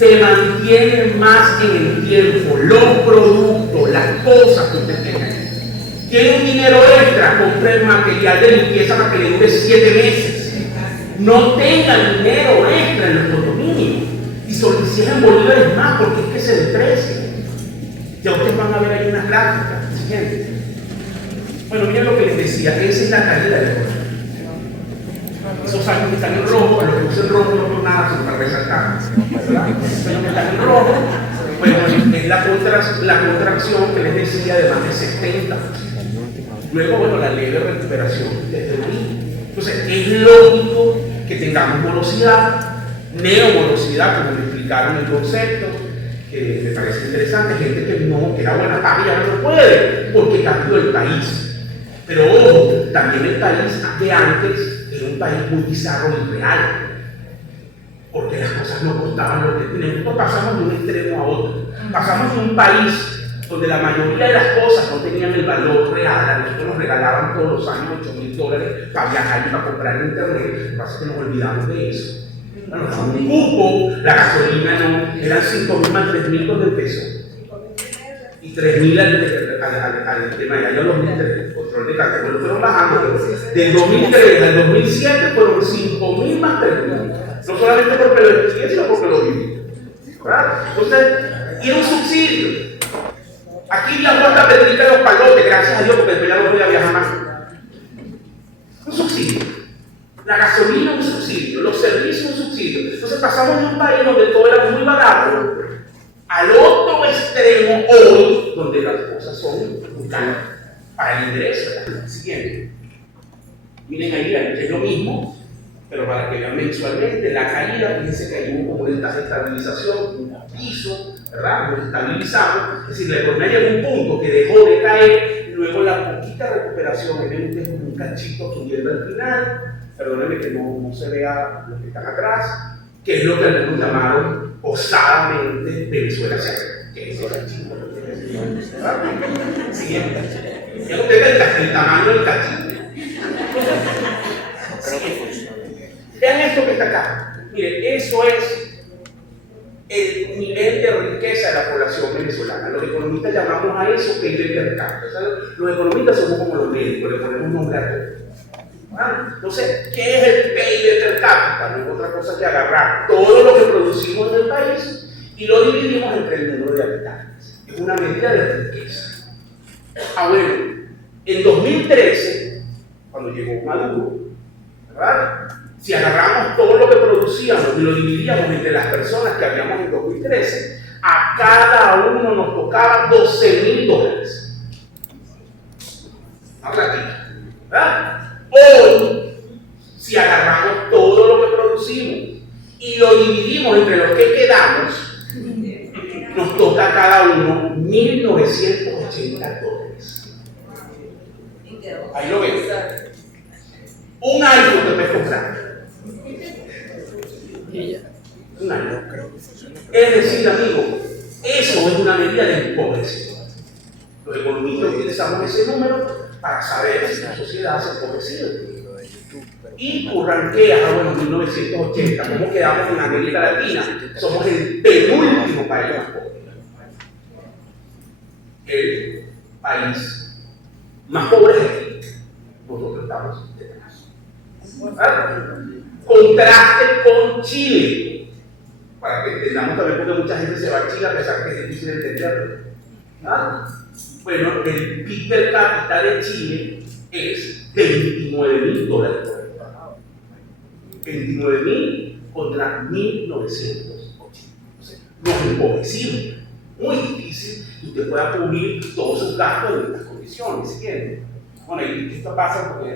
se mantiene más en el tiempo, los productos, las cosas que usted tenga. Tiene un dinero extra, compre el material de limpieza para que le dure 7 meses. No tenga dinero extra en el condominio y soliciten bolívares más porque es que se deprecia. Ya ustedes van a ver ahí unas gráficas. Siguiente. Bueno, miren lo que les decía, esa es la caída de la economía. Esos años que están en rojo, lo que puse en rojo no es nada para resaltar. ¿Verdad? Esos años que están en rojo, bueno, es la contracción que les decía de más de 70%. Luego, bueno, la leve recuperación desde ahí. Entonces, es lógico que tengamos morosidad, neomorosidad, como me explicaron el concepto, que me parece interesante, gente que era buena paga y ya no puede, porque cambió el país. Pero ojo, también el país de antes era un país muy bizarro y real, porque las cosas no costaban lo que tenemos. Nosotros pasamos de un extremo a otro. Pasamos de un país donde la mayoría de las cosas no tenían el valor real. A nosotros nos regalaban todos los años $8,000 para viajar y para comprar internet. Lo que pasa es que nos olvidamos de eso. Bueno, un cupo, la gasolina no, eran 5,000 más 3,000 con el peso. Y 3,000 al tema de año 2003, control de carga, bueno, fueron bajando, pero del 2003 al 2007 fueron 5,000 más 3,000. No solamente porque lo estudié, sino porque lo viví. ¿Verdad? Entonces, y era un subsidio. Aquí viajó hasta Pedrita de los Palotes, gracias a Dios, porque después ya no voy a viajar más. Un subsidio. La gasolina un subsidio, los servicios un subsidio. Entonces pasamos de un país donde todo era muy barato al otro extremo hoy, donde las cosas son muy caras para el ingreso. Siguiente. Miren ahí, es lo mismo, pero para que vean mensualmente la caída, fíjense que hay como esta estabilización, un piso, ¿verdad? Lo estabilizamos, es decir, la economía llegó a un punto que dejó de caer, y luego la poquita recuperación, ven ustedes como un cachito subiendo al final. Perdónenme que no se vea los que están atrás, que es lo que algunos llamaron osadamente Venezuela Cero, que es el chingo. Siguiente. Ya ustedes ven el tamaño del cachito. Vean esto que está acá. Miren, eso es el nivel de riqueza de la población venezolana. Los economistas llamamos a eso PIB per cápita. O sea, los economistas somos como los médicos, le ponemos nombre a todo. Entonces, ¿qué es el PIB per cápita? No es otra cosa que agarrar todo lo que producimos en el país y lo dividimos entre el número de habitantes. Es una medida de riqueza. Bueno, en 2013, cuando llegó Maduro, ¿verdad? Si agarramos todo lo que producíamos y lo dividíamos entre las personas que habíamos en 2013, a cada uno nos tocaba $12,000. Ahora, ¿verdad? Hoy, si agarramos todo lo que producimos y lo dividimos entre los que quedamos, nos toca a cada uno $1,980. Ahí lo ven. Un iPhone te puedes comprar. Un iPhone. Es decir, amigo, eso es una medida de empobrecimiento. Los economistas utilizamos ese número para saber si la sociedad se ha empobrecido. Y Curranquea, bueno, 1980, ¿cómo quedamos en América Latina? Somos el penúltimo país más pobre. El país más pobre es aquí. Nosotros estamos detrás. Contraste con Chile, para que entendamos también, porque mucha gente se va a Chile a pesar que es difícil entenderlo. Bueno, el PIB per cápita de Chile es $29,000 por habitante. 29,000 contra 1,980. Entonces, nos empobrecimos. Muy difícil que usted pueda cubrir todos sus gastos en estas condiciones. ¿Entienden? Bueno, y esto pasa porque.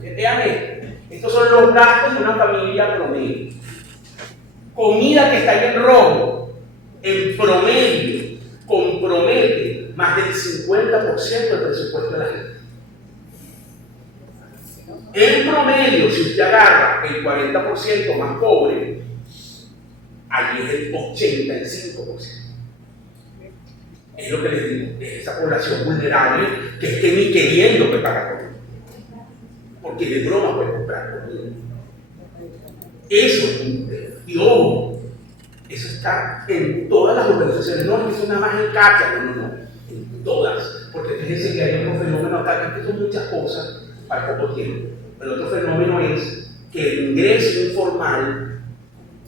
Vean esto. Estos son los gastos de una familia promedio. Comida que está ahí en rojo, en promedio, compromete más del 50% del presupuesto de la gente. En promedio, si usted agarra el 40% más pobre, allí es el 85%. Es lo que les digo, es esa población vulnerable que es que ni queriendo preparar comida. Porque de broma puede comprar comida. Eso es un tema. Y ojo, Eso está en todas las organizaciones, no es que eso nada más en Katia, no, en todas. Porque fíjense que hay otro fenómeno acá, que son muchas cosas para poco tiempo. El otro fenómeno es que el ingreso informal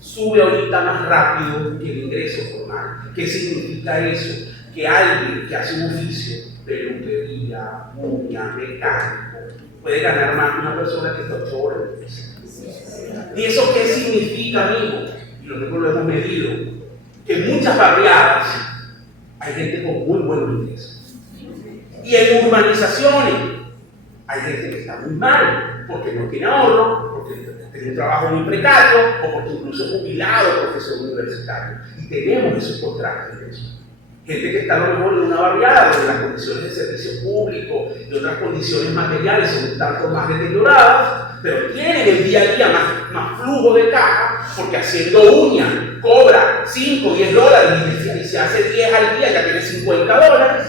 sube ahorita más rápido que el ingreso formal. ¿Qué significa eso? Que alguien que hace un oficio, peluquería, uña, mecánico, puede ganar más que una persona que está 8 horas en la oficina. ¿Y eso qué significa, amigo? Y nosotros lo hemos medido, que en muchas barriadas hay gente con muy buenos ingresos. Y en urbanizaciones hay gente que está muy mal, porque no tiene ahorro, porque tiene un trabajo muy precario, o porque incluso es jubilado, profesor universitario. Y tenemos esos contrastes de eso. Gente que está a lo mejor en una barriada donde las condiciones de servicio público y otras condiciones materiales son un tanto más deterioradas, pero tienen el día a día más flujo de caja, porque haciendo uña cobra 5 o 10 dólares y se hace 10 al día ya tiene 50 dólares.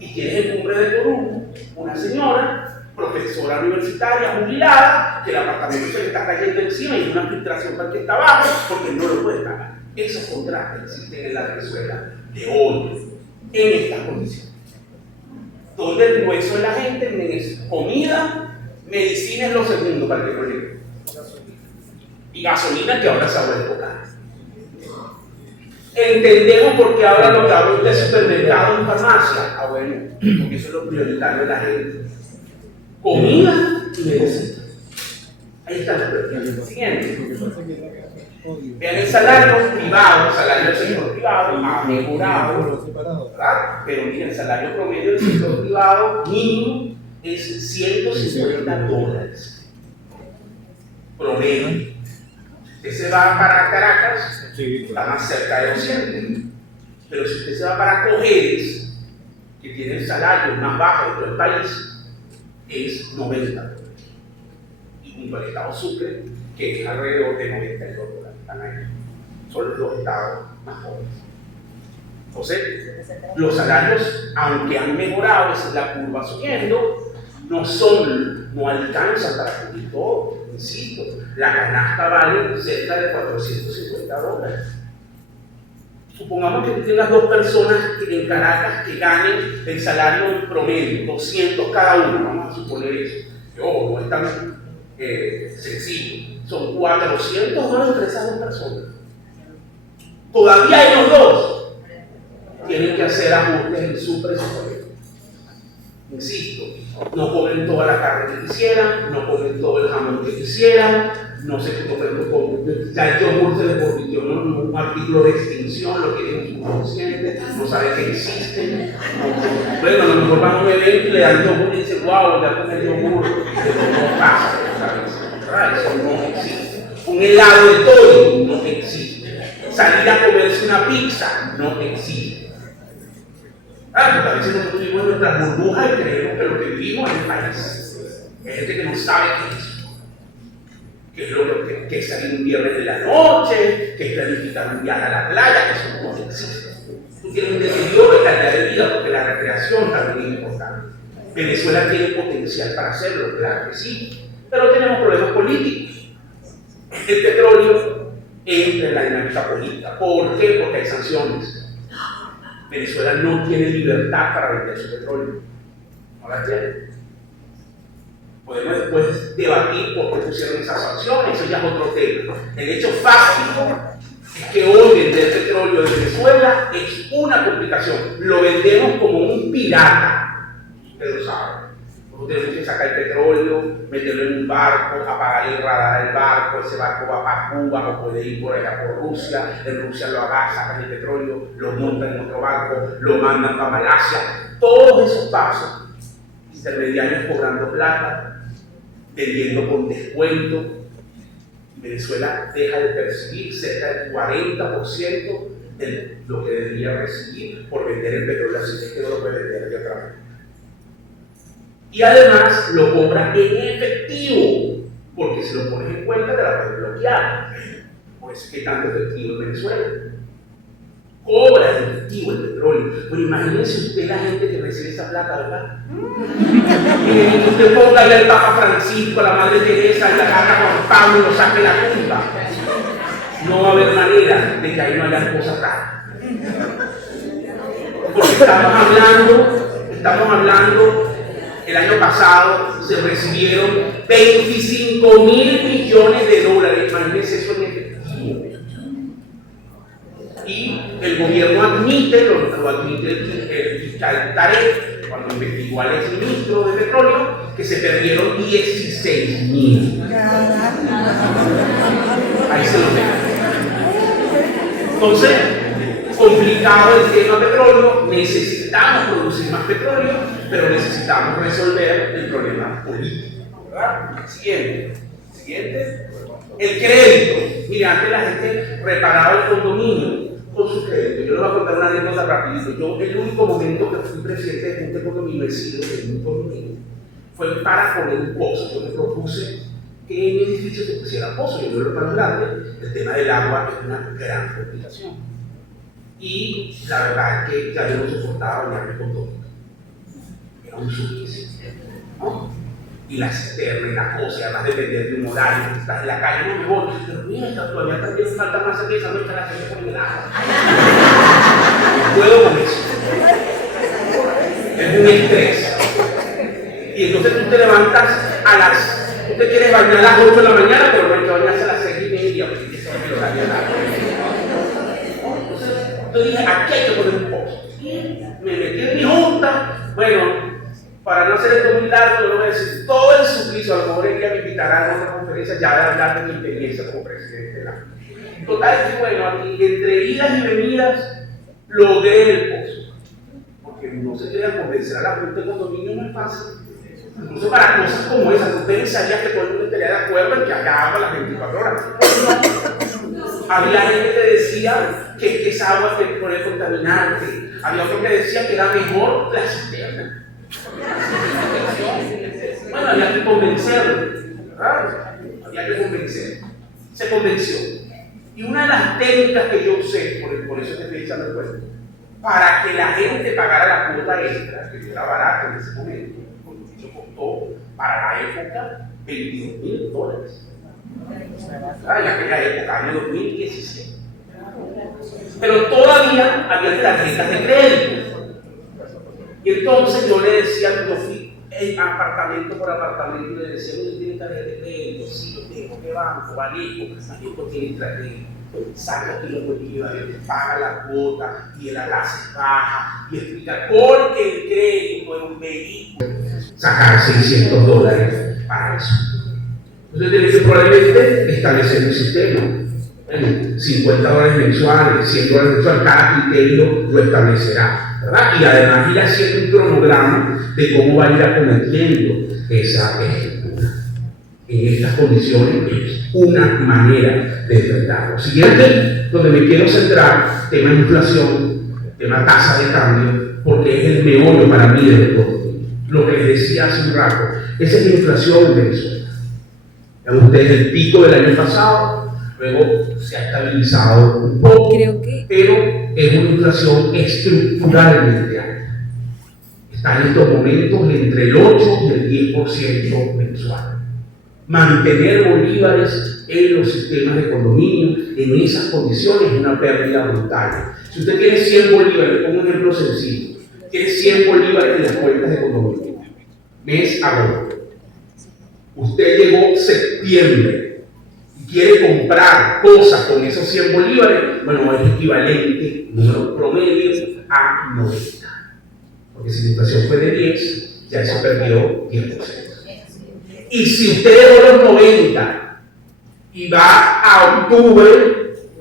Y tienes en Cumbre de Corumo una señora, profesora universitaria, jubilada, que el apartamento se le está cayendo encima y una filtración para el que está abajo porque no lo puede pagar. Esos contrastes existen en la Venezuela de hoy, en estas condiciones. Donde el grueso de la gente es comida, medicina es lo segundo para que no llegue. Y gasolina que ahora se ha vuelto cara. Entendemos por qué ahora lo que hablo de supermercado y farmacia. Ah, bueno, porque eso es lo prioritario de la gente. Comida y medicina. Ahí está la prioridad. Siguiente. Vean el salario privado, el salario del sector privado ha mejorado, ¿verdad? Pero miren, el salario promedio del sector privado mínimo es 150 dólares. Promedio. Usted se va para Caracas, está más cerca de 200. Pero si usted se va para Cojedes, que tiene el salario más bajo de todo el país, es 90 dólares. Y junto al estado Sucre, que es alrededor de 92 dólares. Son los 2 estados más jóvenes. Entonces, los salarios, aunque han mejorado, esa es la curva subiendo, no alcanzan para cubrir todo. Insisto, la canasta vale cerca de 450 dólares. Supongamos que tú tengas 2 personas en Caracas que ganen el salario en promedio, 200 cada uno, vamos a suponer eso. No es tan sencillo. Son 400 dólares entre esas 2 personas. Todavía ellos 2 tienen que hacer ajustes en su presupuesto. Insisto, no comen toda la carne que quisieran, no comen todo el jamón que quisieran, no sé qué comen, ya el yogur se les convirtió en un artículo de extinción, lo quieren en su consciente, no saben que existen. Bueno, a lo mejor van a un evento y le dan yogur y dicen, wow, ya comí yogur, pero no pasa, ¿sabes? Eso no existe. Un helado de todo no existe. Salir a comerse una pizza no existe. Porque a veces nosotros vivimos en nuestras burbujas y creemos que lo que vivimos es el país. Hay gente que no sabe qué es eso. Que es lo que es salir un viernes de la noche, que es planificar un viaje a la playa, que eso no existe. Tú tienes un deterioro de calidad de vida porque la recreación también es importante. Venezuela tiene potencial para hacerlo, claro que sí, pero tenemos problemas políticos. El petróleo entra en la dinámica política. ¿Por qué? Porque hay sanciones. Venezuela no tiene libertad para vender su petróleo. No la tiene. Podemos después debatir por qué pusieron esas sanciones, eso ya es otro tema. El hecho fáctico es que hoy vender petróleo de Venezuela es una complicación. Lo vendemos como un pirata. Ustedes lo saben. Nosotros tenemos que sacar el petróleo, meterlo en un barco, apagar el radar del barco, ese barco va para Cuba o puede ir por allá por Rusia, en Rusia lo agarran, sacan el petróleo, lo montan en otro barco, lo mandan para Malasia. Todos esos pasos, intermediarios cobrando plata, vendiendo con descuento. Venezuela deja de percibir cerca del 40% de lo que debería recibir por vender el petróleo, así es que no lo puede vender de otra manera. Y además lo cobra en efectivo, porque si lo pones en cuenta te la puedes bloquear. Por eso es que tanto efectivo en Venezuela. Cobra en efectivo el petróleo. Bueno, imagínense usted la gente que recibe esa plata, ¿verdad? Usted póngale al Papa Francisco, a la Madre Teresa, y la gana Juan Pablo y lo saque la tumba. no va a haber manera de que ahí no haya cosas raras. Porque estamos hablando, el año pasado se recibieron 25.000 millones de dólares, imagínense eso en efectivo. Y el gobierno admite, lo admite el fiscal Tarek, cuando investigó al exministro de Petróleo, que se perdieron 16.000. Ahí se lo dejo. Entonces, complicado el tema petróleo, necesitamos producir más petróleo, pero necesitamos resolver el problema político. ¿Verdad? Siguiente. El crédito. Mira, antes la gente reparaba el condominio con su crédito. Yo les voy a contar una anécdota rapidito. Yo, el único momento que fui presidente de Junta con mi vecino en un condominio fue para poner un pozo. Yo me propuse que en el edificio se pusiera pozo. Yo no lo tan grande. El tema del agua es una gran complicación. Y la verdad es que ya yo no soportaba bañarme con todo. Era un suplicio, ¿no? Y la cisterna y la cosa, además depender de un horario, que estás en la calle, no me voy. Pero mira, todavía también falta más cerveza, no está la cerveza con el agua. No puedo con eso. Es un estrés. Y entonces tú te levantas tú te quieres bañar a las 8 de la mañana, pero no hay que bañarse a las 6:30, porque eso es el horario de la Yo dije, aquí hay que poner un pozo. Me metí en mi junta. Bueno, para no hacer esto muy largo, yo lo voy a decir todo el suplicio. A lo mejor el día me invitarán a otra conferencia ya de hablar de mi experiencia como presidente de la Junta. Total, que bueno, aquí, entre idas y venidas, logré el pozo. Porque no se querían convencer a la Junta de condominio, no es fácil. Incluso para cosas como esas, usted pensaría que todo el mundo estaría de acuerdo en que haga agua las 24 horas. Había gente que decía que esa agua se pone contaminante. Había otro que decía que era mejor la cisterna. Bueno, había que convencerlo, ¿verdad? Había que convencer. Se convenció. Y una de las técnicas que yo usé, por eso te estoy echando el cuento, para que la gente pagara la cuota extra, que era barata en ese momento, porque eso costó para la época $22.000. En aquella época, año 2017. Pero todavía había tarjetas de crédito. Y entonces yo le decía, yo fui apartamento por apartamento y le decía, ¿usted tiene tarjeta de crédito? Sí, lo tengo. ¿Qué banco? Banco tiene crédito. Saca aquí los bolívares, paga la cuota y el alcance baja y explica por qué el crédito es un vehículo. Sacar $600 para eso. Entonces tiene que probablemente establecer un sistema. $50 mensuales, $100 mensuales, cada criterio lo establecerá, ¿verdad? Y además ir haciendo un cronograma de cómo va a ir acometiendo esa estructura. En estas condiciones es una manera de enfrentarlo. Siguiente, donde me quiero centrar, tema inflación, tema tasa de cambio, porque es el meollo para mí del todo. Lo que les decía hace un rato, esa es la inflación en Venezuela. Vean ustedes el pico del año pasado, luego se ha estabilizado un poco, pero es una inflación estructuralmente alta. Está en estos momentos entre el 8 y el 10% mensual. Mantener bolívares en los sistemas de condominio en esas condiciones es una pérdida brutal. Si usted tiene 100 bolívares, le pongo un ejemplo sencillo, tiene 100 bolívares en las cuentas de condominio, mes a agosto. Usted llegó septiembre y quiere comprar cosas con esos 100 bolívares, bueno, es equivalente, número promedio, a 90. Porque si la inflación fue de 10, ya eso perdió 10%. Y si usted dejó los 90 y va a octubre,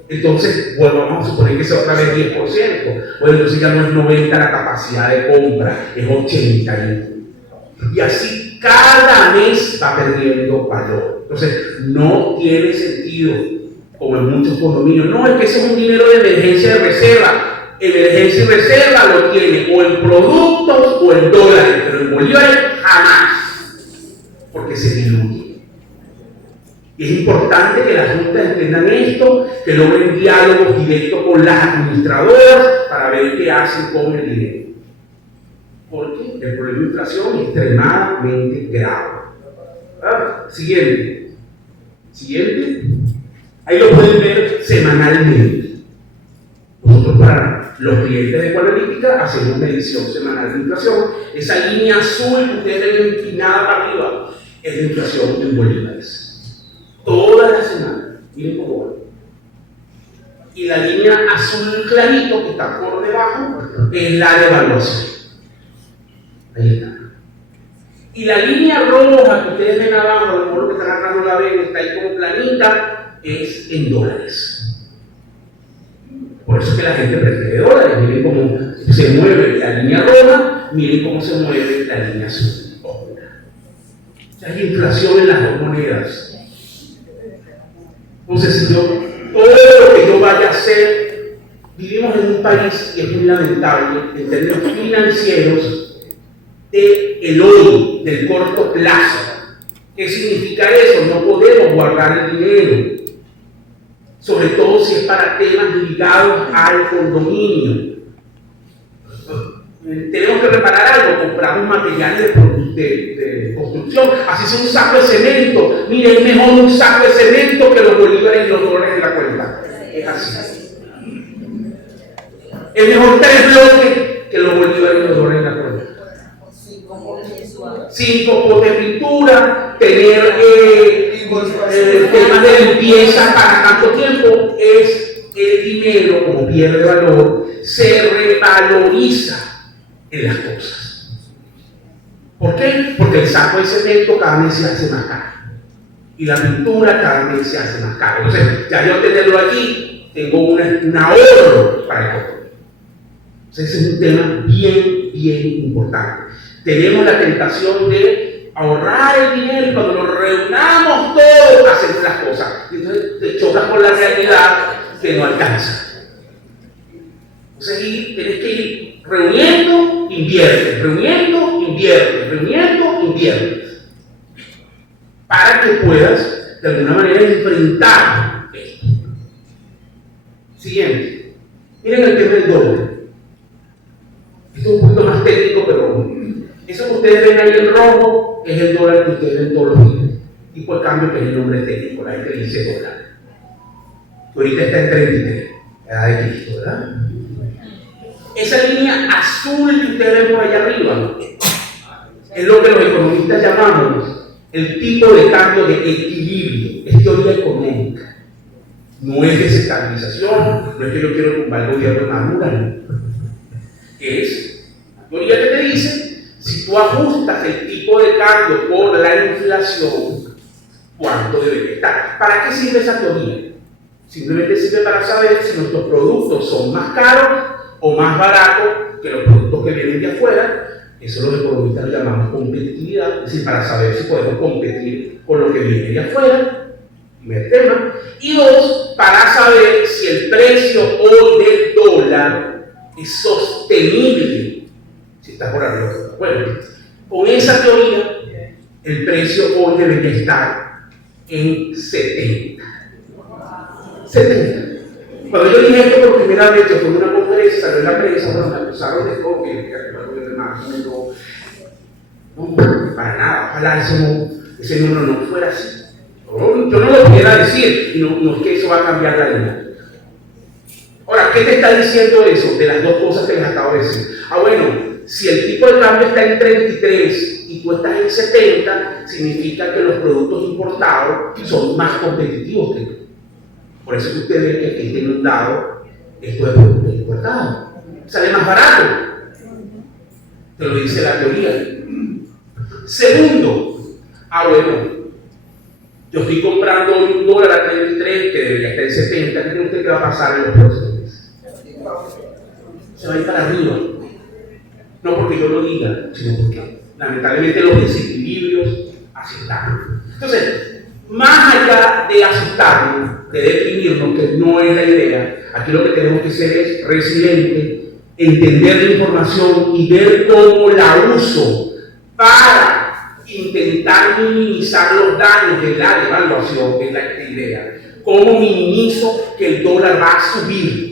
entonces, bueno, vamos a suponer que sea otra vez 10%. Bueno, entonces ya no es 90 la capacidad de compra, es 81. Y así cada mes va perdiendo valor. Entonces, no tiene sentido, como en muchos condominios, no, es que ese es un dinero de emergencia de reserva. Emergencia y reserva lo tiene o en productos o en dólares, pero en bolívares jamás, porque se diluye. Y es importante que las juntas entiendan esto, que logren diálogos directos con las administradoras para ver qué hacen con el dinero. Porque el problema de inflación es extremadamente grave. Siguiente. Ahí lo pueden ver semanalmente. Nosotros para los clientes de Cuanalítica hacemos medición semanal de inflación. Esa línea azul que ustedes ven inclinada para arriba es la inflación en bolívares. Toda la semana. Miren cómo va. Y la línea azul clarito que está por debajo es la devaluación. Ahí está. Y la línea roja que ustedes ven abajo, a lo mejor lo que están atrás no la ven, está ahí como planita, es en dólares. Por eso es que la gente prefiere dólares. Miren cómo se mueve la línea roja, miren cómo se mueve la línea azul. Hay inflación en las dos monedas. Entonces, si yo, todo lo que yo vaya a hacer, vivimos en un país que es muy lamentable en términos financieros del hoy, del corto plazo. ¿Qué significa eso? No podemos guardar el dinero. Sobre todo si es para temas ligados al condominio. Tenemos que reparar algo, compramos materiales de construcción, así sea un saco de cemento. Mire, es mejor un saco de cemento que los bolívares y los dólares en la cuenta. Es así. Es mejor 3 bloques que los bolívares y los dólares en la cuenta. 5 potes de pintura, tener temas de limpieza para tanto tiempo, es el dinero, como pierde valor, se revaloriza en las cosas. ¿Por qué? Porque el saco de cemento cada vez se hace más caro y la pintura cada vez se hace más caro. Entonces, ya yo tenerlo aquí, tengo un ahorro para el futuro. Entonces, ese es un tema bien importante. Tenemos la tentación de ahorrar el dinero y cuando lo reunamos todos hacemos las cosas. Entonces te chocas con la realidad que no alcanza. Entonces tienes que ir reuniendo, invierte, reuniendo, invierte, reuniendo, invierte. Para que puedas de alguna manera enfrentar esto. Siguiente. Miren el tema del dólar. Esto es un punto más técnico, pero eso que ustedes ven ahí en rojo es el dólar que ustedes ven todos los días. Tipo de cambio que es el nombre técnico, la gente dice dólar. Ahorita está en 33, edad de Cristo, ¿verdad? Esa línea azul que ustedes ven por allá arriba es lo que los economistas llamamos el tipo de cambio de equilibrio. Es teoría económica. No es desestabilización, no es que yo quiero tumbar el gobierno de Maduro, no. Es la teoría que te dice, si tú ajustas el tipo de cambio por la inflación, ¿cuánto debería estar? ¿Para qué sirve esa teoría? Simplemente sirve para saber si nuestros productos son más caros o más baratos que los productos que vienen de afuera. Eso los economistas lo llamamos competitividad, es decir, para saber si podemos competir con lo que viene de afuera, primer tema. Y 2, para saber si el precio hoy del dólar es sostenible, si está por arriba. Bueno, con esa teoría, el precio hoy debería estar en 70. 70. Cuando yo dije esto por primera vez, yo fui a una conferencia, salió en la prensa, bueno, me acusaron de todo, que el máximo, no, para nada, ojalá ese número no fuera así. Yo no lo pudiera decir, y no es que eso va a cambiar la línea. Ahora, ¿qué te está diciendo eso? De las dos cosas que les acabo de decir. Bueno, si el tipo de cambio está en 33 y tú estás en 70, significa que los productos importados son más competitivos que tú. Por eso que usted ve que aquí está inundado esto de productos importados. Sale más barato. Te lo dice la teoría. Segundo, bueno, yo estoy comprando un dólar a 33 que debería estar en 70. ¿Qué cree usted que va a pasar en los próximos meses? Se va a ir para arriba. No porque yo lo diga, sino porque lamentablemente los desequilibrios así están. Entonces, más allá de asustarnos, de deprimirnos, que no es la idea, aquí lo que tenemos que ser es resilientes, entender la información y ver cómo la uso para intentar minimizar los daños de la devaluación, que es la idea. ¿Cómo minimizo que el dólar va a subir?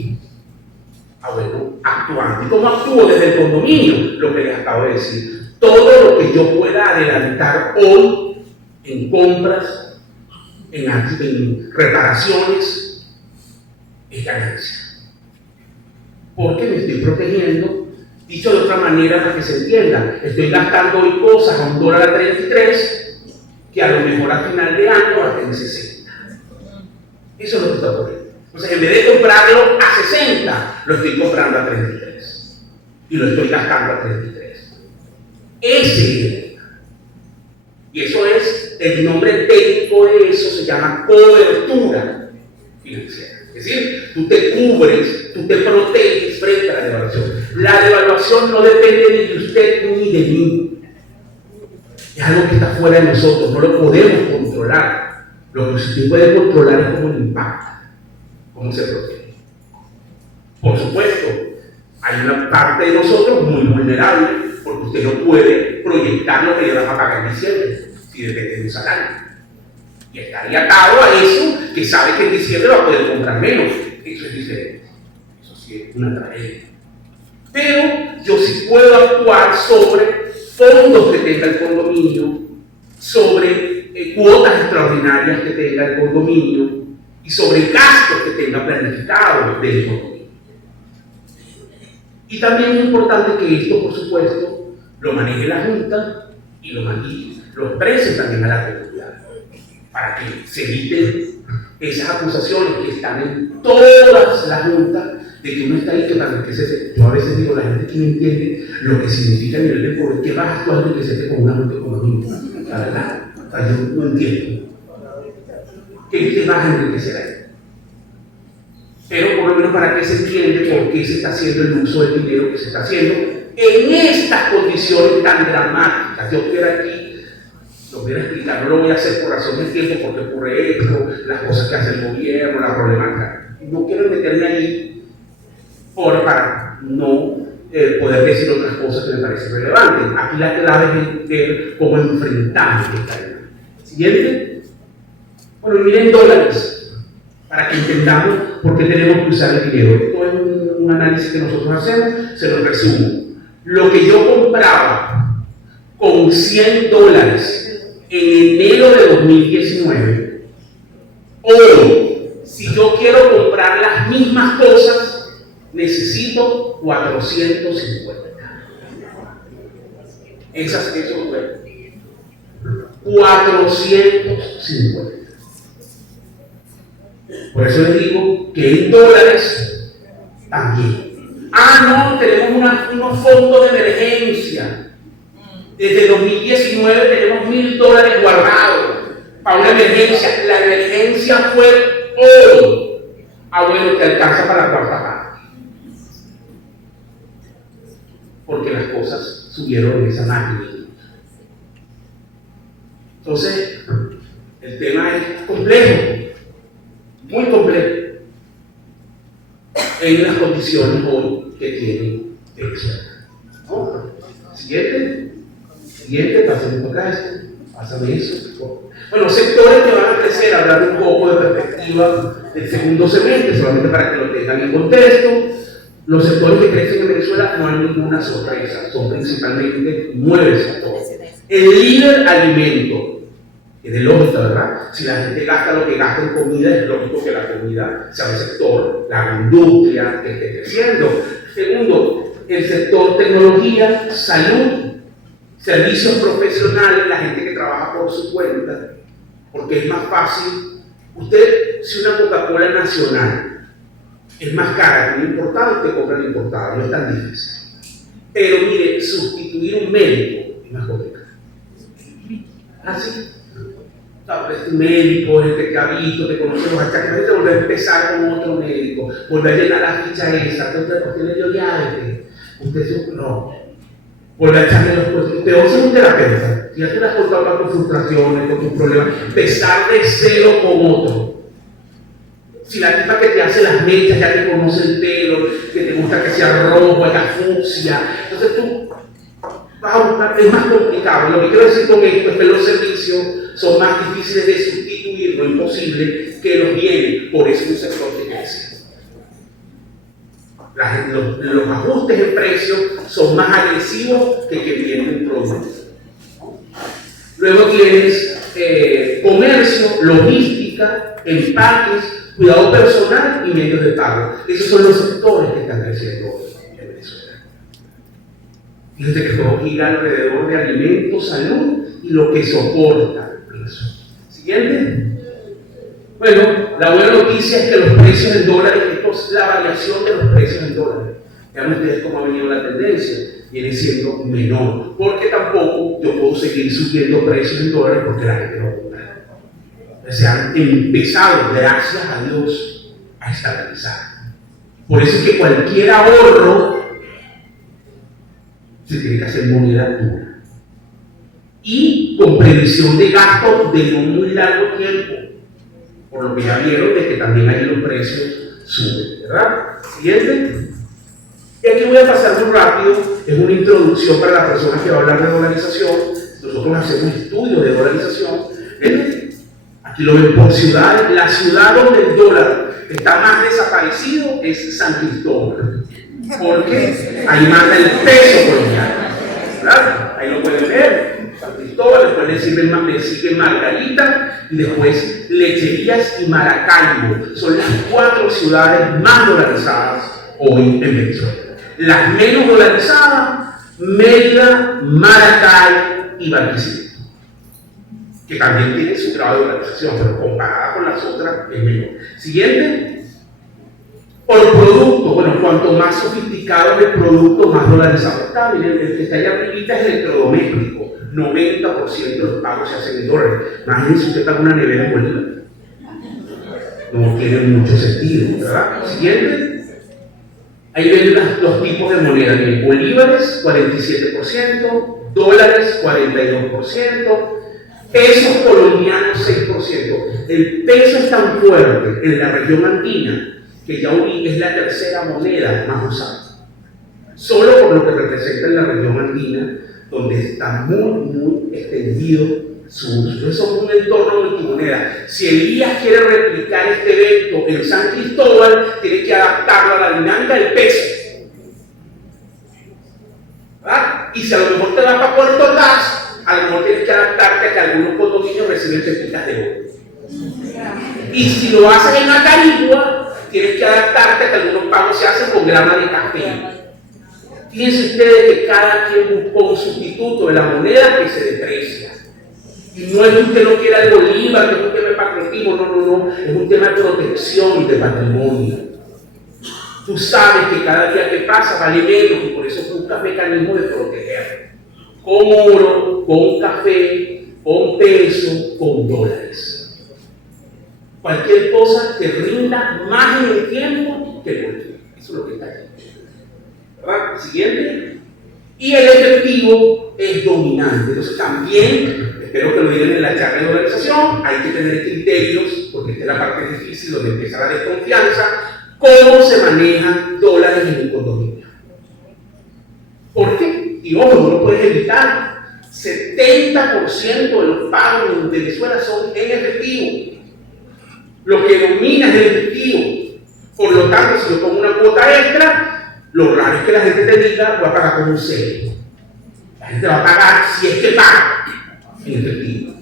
Bueno, actuando. ¿Y cómo actúo desde el condominio? Lo que les acabo de decir. Todo lo que yo pueda adelantar hoy en compras en reparaciones, es ganancia. Porque me estoy protegiendo. Dicho de otra manera para que se entienda, estoy gastando hoy cosas a $1.33 que a lo mejor al final de año va a tener 60. Eso es lo que está ocurriendo. Entonces, en vez de comprarlo a 60, lo estoy comprando a 33. Y lo estoy gastando a 33. Ese, y eso es, el nombre técnico de eso se llama cobertura financiera. Es decir, tú te cubres, tú te proteges frente a la devaluación. La devaluación no depende ni de usted ni de mí. Es algo que está fuera de nosotros, no lo podemos controlar. Lo que usted puede controlar es cómo le impacta, cómo se protege. Por supuesto, hay una parte de nosotros muy vulnerable, porque usted no puede proyectar lo que le van a pagar en diciembre, si depende de un salario. Y estaría atado a eso, que sabe que en diciembre va a poder comprar menos. Eso es diferente. Eso sí es una tragedia. Pero yo sí puedo actuar sobre fondos que tenga el condominio, sobre cuotas extraordinarias que tenga el condominio y sobre gastos que tenga planificados del condominio. Y también es importante que esto, por supuesto, lo maneje la Junta y lo exprese también a la comunidad, para que se eviten esas acusaciones que están en todas las juntas de que uno está ahí que para enriquecerse. Yo a veces digo, la gente que no entiende lo que significa a nivel de poder, ¿qué vas tú a enriquecerte con una junta económica? La verdad, yo no entiendo. ¿Qué te vas a enriquecer ahí? Pero por lo menos para que se entiende por qué se está haciendo el uso del dinero que se está haciendo en estas condiciones tan dramáticas. Yo quiero aquí lo voy a explicar, no lo voy a hacer por razón del tiempo, porque ocurre esto, las cosas que hace el gobierno, la problemática. No quiero meterme ahí para no poder decir otras cosas que me parecen relevantes. Aquí la clave es ver cómo enfrentamos esta idea. Siguiente. Bueno, miren dólares, para que entendamos por qué tenemos que usar el dinero. Esto es un análisis que nosotros hacemos, se lo resumo. Lo que yo compraba con $100 en enero de 2019, hoy, si yo quiero comprar las mismas cosas, necesito 450. Eso fue 450. Por eso les digo que en dólares también. No, tenemos unos fondos de emergencia. Desde 2019 tenemos $1.000 guardados para una emergencia. La emergencia fue hoy. Bueno, te alcanza para la cuarta parte. Porque las cosas subieron en esa magnitud. Entonces, el tema es complejo, muy complejo, en las condiciones hoy que tiene Venezuela. ¿No? Siguiente, pasemos acá esto, pásame eso. Bueno, sectores que van a crecer, hablar un poco de perspectiva del segundo semestre, solamente para que lo tengan en contexto. Los sectores que crecen en Venezuela no hay ninguna sorpresa, son principalmente 9 sectores. El líder, alimento, es de lógica, ¿verdad? Si la gente gasta lo que gasta en comida, es lógico que la comida sea un sector, la industria que esté creciendo. Segundo, el sector tecnología, salud, servicios profesionales, la gente que trabaja por su cuenta, porque es más fácil. Usted, si una Coca-Cola nacional es más cara que una importada, usted compra la importada, no es tan difícil. Pero mire, sustituir un médico es más complicado. ¿Así? Este médico, este que ha visto, te conoce los achaques, volver a empezar con otro médico, volver a llenar la ficha esa, usted le dio diabetes, usted no. Volver a echarle los cosas. Peor es un terapeuta. Si ya te has contado con tus frustraciones, con tus problemas, empezar de cero con otro. Si la tipa que te hace las mechas ya te conoce el pelo, que te gusta que sea rojo, la fucsia, entonces tú vas a buscar, es más complicado. Lo que quiero decir con esto es que los servicios son más difíciles de sustituir, no imposible, que los bienes. Por eso es un sector que crece. Los ajustes en precios son más agresivos que vienen un producto. Luego tienes comercio, logística logística, empaques, cuidado personal y medios de pago. Esos son los sectores que están creciendo hoy en Venezuela. Fíjense que todo gira alrededor de alimentos, salud y lo que soporta eso. Siguiente. Bueno, la buena noticia es que los precios en dólares, esto es la variación de los precios en dólares. Vean ustedes cómo ha venido la tendencia, viene siendo menor, porque tampoco yo puedo seguir subiendo precios en dólares porque la gente no va a comprar. Se han empezado, gracias a Dios, a estabilizar. Por eso es que cualquier ahorro se tiene que hacer moneda dura y con previsión de gasto de no muy largo tiempo, por lo que ya vieron de que también ahí los precios suben, ¿verdad? Siguiente. Y aquí voy a pasar muy rápido, es una introducción para la persona que va a hablar de dolarización. Nosotros hacemos estudios de dolarización. Aquí lo ven por ciudades. La ciudad donde el dólar está más desaparecido es San Cristóbal, porque ahí manda el peso colombiano, ¿verdad? Ahí lo pueden ver. San Cristóbal, después le sigue Margarita y después Lecherías y Maracaibo. Son las 4 ciudades más dolarizadas hoy en Venezuela. Las menos dolarizadas, Mérida, Maracay y Barquisimeto, que también tienen su grado de dolarización, pero comparada con las otras es menor. Siguiente. Por producto, bueno, cuanto más sofisticado es el producto, más dolarizado está. Miren, el que está allá arribita es el electrodoméstico. 90% de los pagos se hacen en dólares. Imagínense usted está con una nevera en bolívar. No tiene mucho sentido, ¿verdad? Siguiente. Ahí ven los tipos de moneda. Miren, bolívares 47%, dólares 42%, pesos colombianos 6%. El peso es tan fuerte en la región andina que ya hoy es la tercera moneda más usada. Solo por lo que representa en la región andina, donde está muy extendido su uso. Entonces somos un entorno multimoneda. Si Elías quiere replicar este evento en San Cristóbal, tiene que adaptarlo a la dinámica del peso. ¿verdad? Y si a lo mejor te vas para Puerto Ordaz, a lo mejor tienes que adaptarte a que algunos condominios reciben pepitas de oro. Y si lo haces en Acarigua, tienes que adaptarte a que algunos pagos se hacen con grama de café. Fíjense ustedes que cada quien buscó un sustituto de la moneda que se deprecia. Y no es que usted no quiera el bolívar, que es un tema de patriotismo, no, es un tema de protección de patrimonio. Tú sabes que cada día que pasa vale menos y por eso buscas mecanismos de proteger. Con oro, con café, con peso, con dólares. Cualquier cosa que rinda más en el tiempo que el bolívar. Eso es lo que está aquí. ¿Verdad? Siguiente. Y el efectivo es dominante. Entonces también, espero que lo digan en la charla de dolarización, hay que tener criterios, porque esta es la parte difícil donde empieza la desconfianza, cómo se manejan dólares en un condominio. ¿Por qué? Y ojo, no lo puedes evitar. 70% de los pagos en Venezuela son en efectivo. Lo que domina es el efectivo. Por lo tanto, si yo pongo una cuota extra, lo raro es que la gente te diga, voy a pagar con un cero. La gente va a pagar si es que paga en efectivo.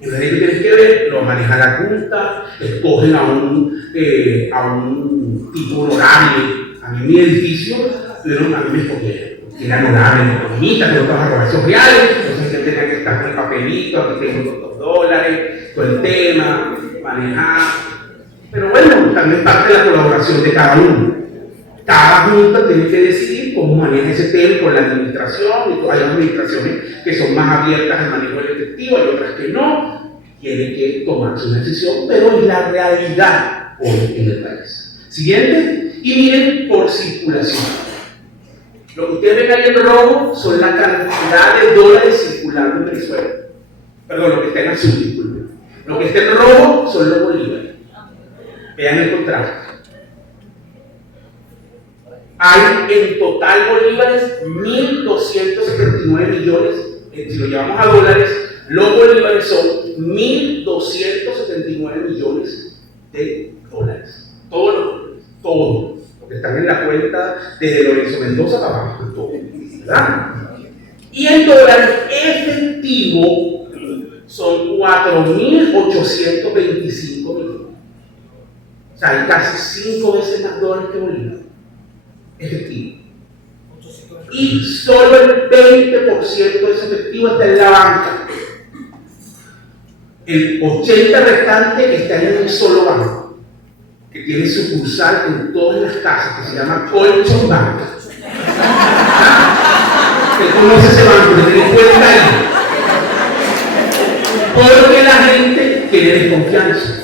Entonces, tú tienes que ver, lo maneja la Junta, escogen a un tipo honorable. A mí, mi edificio, a mí me escogieron. Era honorable, economista, que no trabaja con acciones reales, entonces yo tenía que estar con el papelito, aquí tengo $2, todo el tema, manejar. Pero bueno, también parte de la colaboración de cada uno. Cada junta tiene que decidir cómo maneja ese tema con la administración. Y hay administraciones que son más abiertas al manejo del efectivo, hay otras que no. Tienen que tomarse una decisión, pero es la realidad hoy en el país. Siguiente, y miren por circulación. Lo que ustedes ven ahí en rojo son la cantidad de dólares circulando en Venezuela. Perdón, lo que está en azul, disculpen. Lo que está en rojo son los bolívares. Vean el contraste. Hay en total bolívares 1.279 millones. Si lo llevamos a dólares, los bolívares son 1.279 millones de dólares. Todos los bolívares, todos. Los que están en la cuenta desde Lorenzo Mendoza para abajo, todo, ¿verdad? Y el dólar efectivo son 4.825 millones. O sea, hay casi 5 veces más dólares que Bolívar. Efectivo. Y solo el 20% de ese efectivo está en la banca. El 80% restante está en un solo banco, que tiene sucursal en todas las casas, que se llama Colchón Banca. ¿Usted conoce ese banco? ¿Le tiene cuenta ahí? Porque la gente tiene desconfianza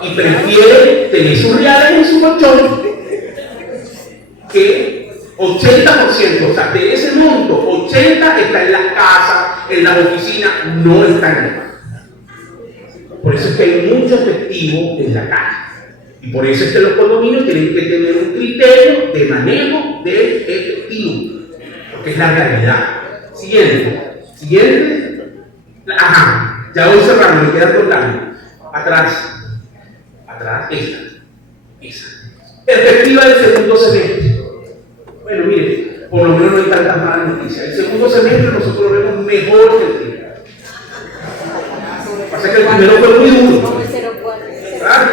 y prefiere tener sus reales en su colchón que 80%, o sea, de ese monto, 80% está en las casas, en las oficinas, no está en el banco. Por eso es que hay mucho efectivo en la calle. Y por eso es que los condominios tienen que tener un criterio de manejo del efectivo, porque es la realidad. Siguiente. Ajá, ya voy cerrando, me quedan 2 años. Atrás, esa. Perspectiva del segundo semestre. Bueno, mire, por lo menos no hay tantas malas noticias. El segundo semestre nosotros lo vemos mejor que el primero. Pasa que el primero fue muy duro. ¿Verdad?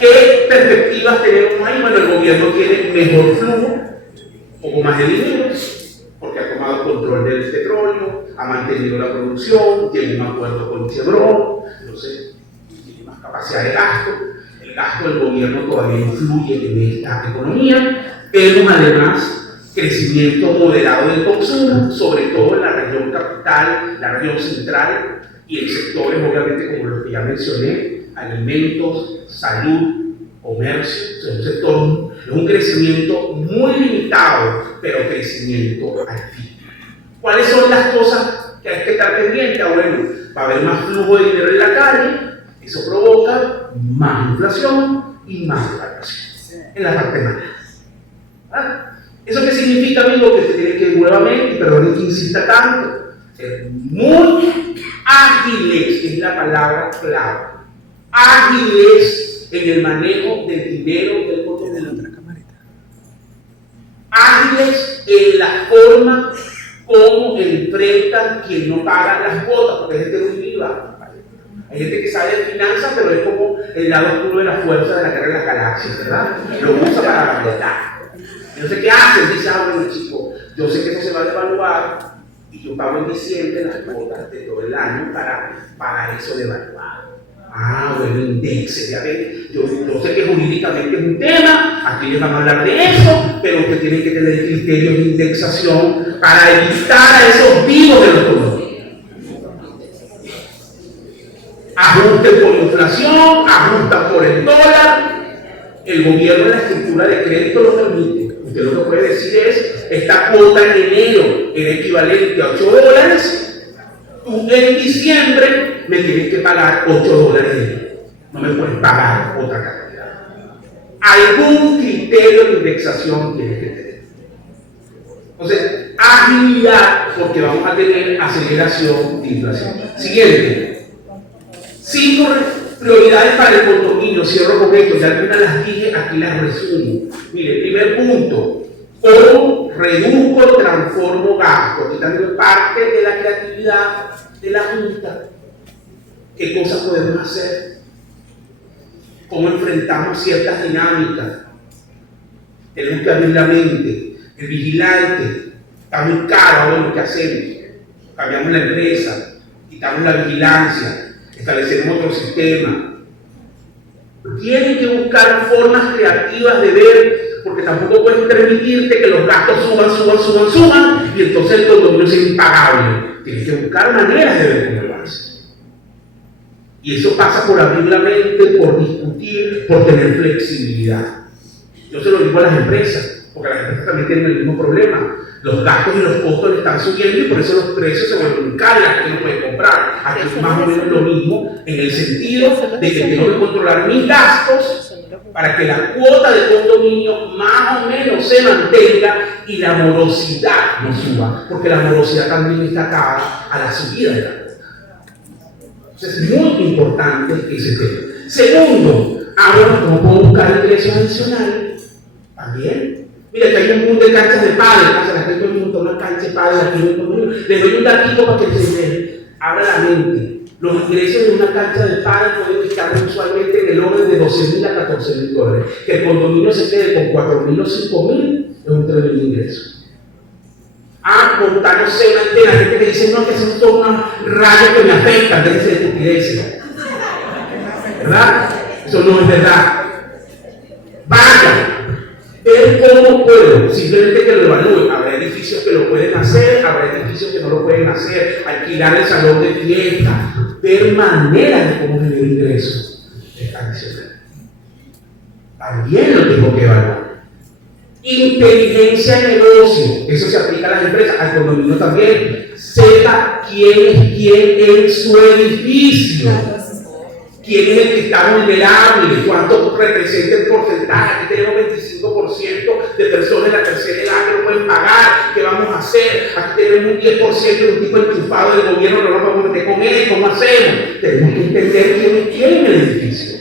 ¿Qué perspectivas tenemos ahí? Bueno, el gobierno tiene mejor flujo, un poco más de dinero, porque ha tomado control del petróleo, ha mantenido la producción, tiene un acuerdo con Chevron, entonces tiene más capacidad de gasto. El gasto del gobierno todavía influye en esta economía. Vemos además crecimiento moderado del consumo, sobre todo en la región capital, la región central y en sectores obviamente como los que ya mencioné, alimentos, salud, comercio. Es un sector, es un crecimiento muy limitado, pero crecimiento activo. ¿Cuáles son las cosas que hay que estar pendientes? Bueno, va a haber más flujo de dinero en la calle, eso provoca más inflación y más devaluación en la parte mala. ¿Ah? ¿Eso qué significa, amigo? Que se tiene que nuevamente, perdonen que insista tanto, ser muy ágiles, es la palabra clave. Ágiles en el manejo del dinero del condominio. Ágiles en la forma como enfrentan quien no paga las cuotas, porque hay gente muy viva. Hay gente que sabe de finanzas, pero es como el lado oscuro de la fuerza de la guerra de las galaxias, ¿verdad? Lo usa para la verdad. No sé qué haces, dice, bueno chico, yo sé que eso se va a devaluar y yo pago en diciembre las cuotas de todo el año para pagar eso devaluado. Bueno, indexe, ya ven, yo sé que jurídicamente es un tema, aquí les vamos a hablar de eso, pero usted tiene que tener criterios de indexación para evitar a esos vivos de los condominios. Ajuste por inflación, ajusta por el dólar. El gobierno en la estructura de crédito lo permite. Usted lo que puede decir es, esta cuota en enero era equivalente a $8. Tú en diciembre me tienes que pagar $8. No me puedes pagar otra cantidad. Algún criterio de indexación tienes que tener. Entonces, agilidad, porque vamos a tener aceleración de inflación. Siguiente. 5 prioridades para el condominio. Cierro con esto, ya algunas las dije, aquí las resumo. Mire, primer punto, ¿cómo reduzco, transformo gasto? Aquí también parte de la creatividad de la Junta. ¿Qué cosas podemos hacer? ¿Cómo enfrentamos ciertas dinámicas? Tenemos que abrir la mente. El vigilante está muy caro, bueno, ¿qué hacemos? Cambiamos la empresa, quitamos la vigilancia, establecemos otro sistema. Tienen que buscar formas creativas de ver, porque tampoco pueden permitirte que los gastos suban, y entonces el condominio sea impagable. Tienes que buscar maneras de ver cómo lo haces. Y eso pasa por abrir la mente, por discutir, por tener flexibilidad. Yo se lo digo a las empresas, porque las empresas también tienen el mismo problema. Los gastos y los costos le están subiendo y por eso los precios se vuelven caros, la gente no puede comprar. Aquí es más o menos lo mismo, en el sentido de que tengo que controlar mis gastos para que la cuota de condominio más o menos se mantenga y la morosidad no suba, porque la morosidad también está atada a la subida de la cuota. Entonces es muy importante ese tema. Segundo, ahora ¿cómo puedo buscar ingresos adicionales? También. Mira, que hay un mundo de canchas de pádel, la gente me montó una cancha de pádel aquí en el condominio. Les doy un datito para que se den. abra la mente. Los ingresos de una cancha de pádel pueden estar usualmente en el orden de $12,000 a $14,000. Que el condominio se quede con $4,000 o $5,000 es un tremendo ingreso. Montar, no sé, una antena, gente que dice, no, que son todos unos rayos que me afectan, déjense de estupideces. ¿Verdad? Eso no es verdad. Vaya, ver cómo puedo, simplemente que lo evalúe. Habrá edificios que lo pueden hacer, habrá edificios que no lo pueden hacer, alquilar el salón de fiesta, ver maneras de cómo generar ingresos. Es adicional. También lo tengo que evaluar. Inteligencia de negocio, eso se aplica a las empresas, al condominio también. Sepa quién es quién en su edificio. ¿Quién es el que está vulnerable? ¿Cuánto representa el porcentaje? Aquí tenemos 25% de personas de la tercera edad que no pueden pagar. ¿Qué vamos a hacer? Aquí tenemos un 10% de un tipo enchufado del gobierno que no nos podemos meter con él. ¿Cómo hacemos? Tenemos que entender quién es quién en el edificio.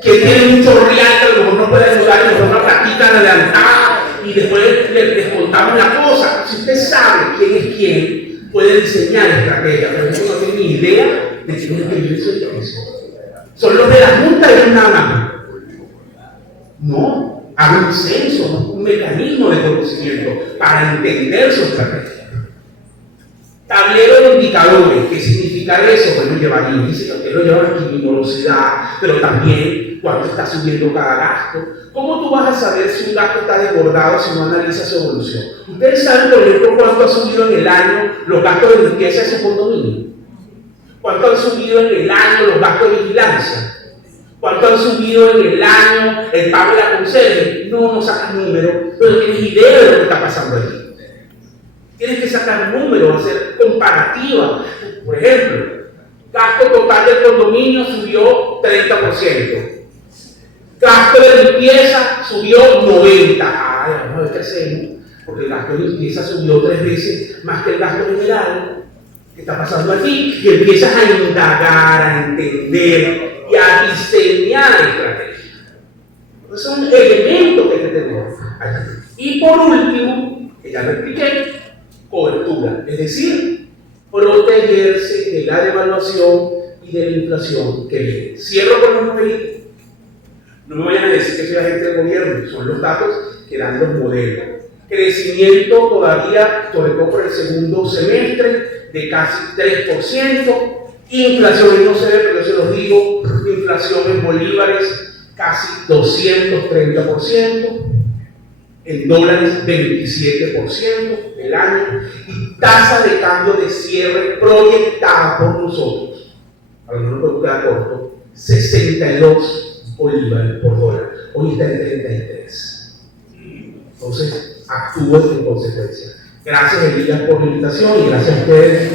¿Quién tiene mucho real que a lo mejor no puede ayudar y nos da una platita adelantada y después le descontamos la cosa? Si usted sabe quién es quién, puede diseñar estrategias, pero usted no tiene ni idea de quién es que vive su edificio. Son los de la Junta y nada más. No, haga un censo, un mecanismo de conocimiento para entender su estrategia. Tablero de indicadores, ¿qué significa eso? Bueno, llevar índice, lo llevan quiminosidad, pero también cuánto está subiendo cada gasto. ¿Cómo tú vas a saber si un gasto está desbordado si no analizas su evolución? Ustedes saben, por ejemplo, cuánto ha subido en el año los gastos de limpieza de su condominio. ¿Cuánto han subido en el año los gastos de vigilancia? ¿Cuánto han subido en el año el pago de la conserje? No sacas números, pero tienes idea de lo que está pasando allí. Tienes que sacar números, hacer comparativa. Por ejemplo, gasto total del condominio subió 30%. Gasto de limpieza subió 90%. Ay, vamos a ver qué hacemos. Porque el gasto de limpieza subió 3 veces más que el gasto general. ¿Qué está pasando aquí? Y empiezas a indagar, a entender y a diseñar estrategias. Esos son elementos que hay que tener. Y por último, que ya lo expliqué, cobertura, es decir, protegerse de la devaluación y de la inflación que viene. Cierro con los numeritos. No me vayan a decir que soy agente del gobierno, son los datos que dan los modelos. Crecimiento todavía, sobre todo por el segundo semestre, de casi 3%. Inflación, no se ve, pero yo se los digo, inflación en bolívares casi 230%. En dólares 27% del año y tasa de cambio de cierre proyectada por nosotros, a lo mejor no puedo quedar corto, 62 bolívares por dólar, hoy está en 33. Entonces, actúen en consecuencia. Gracias, Elías, por la invitación y gracias a ustedes.